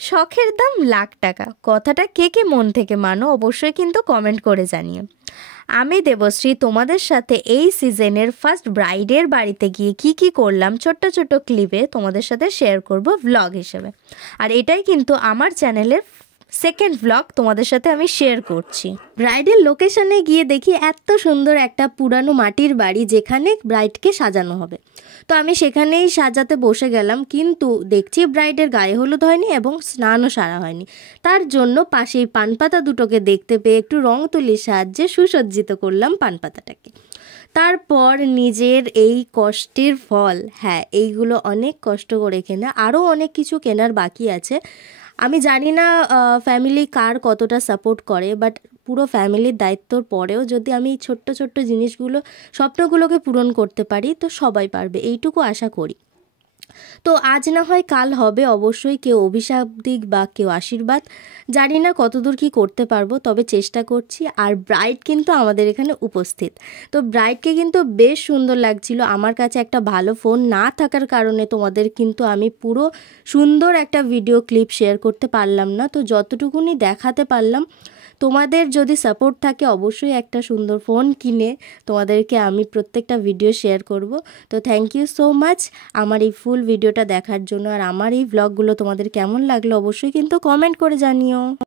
শখের দাম লাখ টাকা, কথাটা কে কে মন থেকে মানো অবশ্যই কিন্তু কমেন্ট করে জানিও। আমি দেবশ্রী তোমাদের সাথে এই সিজনের ফার্স্ট ব্রাইডের বাড়িতে গিয়ে কি করলাম ছোট্ট ছোট্ট ক্লিপে তোমাদের সাথে শেয়ার করব ভ্লগ হিসেবে। আর এটাই কিন্তু আমার চ্যানেলের সেকেন্ড ভ্লগ তোমাদের সাথে আমি শেয়ার করছি। ব্রাইডের লোকেশনে গিয়ে দেখি এত সুন্দর একটা পুরানো মাটির বাড়ি যেখানে ব্রাইডকে সাজানো হবে। তো আমি সেখানেই সাজাতে বসে গেলাম, কিন্তু দেখছি ব্রাইডের গায়ে হলুদ হয়নি এবং স্নানও সারা হয়নি। তার জন্য পাশেই পানপাতা দুটোকে দেখতে পেয়ে একটু রং তুলির সাহায্যে সুসজ্জিত করলাম পানপাতাটাকে। তারপর নিজের এই কষ্টের ফল, হ্যাঁ এইগুলো অনেক কষ্ট করে কেনা, আরও অনেক কিছু কেনার বাকি আছে। আমি জানি না ফ্যামিলি কার কতটা সাপোর্ট করে, বাট পুরো ফ্যামিলির দায়িত্বর পরেও যদি আমি এই ছোট্ট ছোট্ট জিনিসগুলো স্বপ্নগুলোকে পূরণ করতে পারি তো সবাই পারবে, এইটুকু আশা করি। তো আজ না হয় কাল হবে অবশ্যই, কেউ অভিশাপ দিক বা কেউ আশীর্বাদ, জানি না কতদূর কি করতে পারবো, তবে চেষ্টা করছি। আর ব্রাইড কিন্তু আমাদের এখানে উপস্থিত, তো ব্রাইডকে কিন্তু বেশ সুন্দর লাগছিল। আমার কাছে একটা ভালো ফোন না থাকার কারণে তোমাদের কিন্তু আমি পুরো সুন্দর একটা ভিডিও ক্লিপ শেয়ার করতে পারলাম না, তো যতটুকুনি দেখাতে পারলাম। তোমাদের যদি সাপোর্ট থাকে অবশ্যই একটা সুন্দর ফোন কিনে তোমাদেরকে আমি প্রত্যেকটা ভিডিও শেয়ার করব। তো থ্যাংক ইউ সো মাচ আমার এই ফুল ভিডিওটা দেখার জন্য। আর আমার এই ব্লগগুলো তোমাদের কেমন লাগলো অবশ্যই কিন্তু কমেন্ট করে জানিও।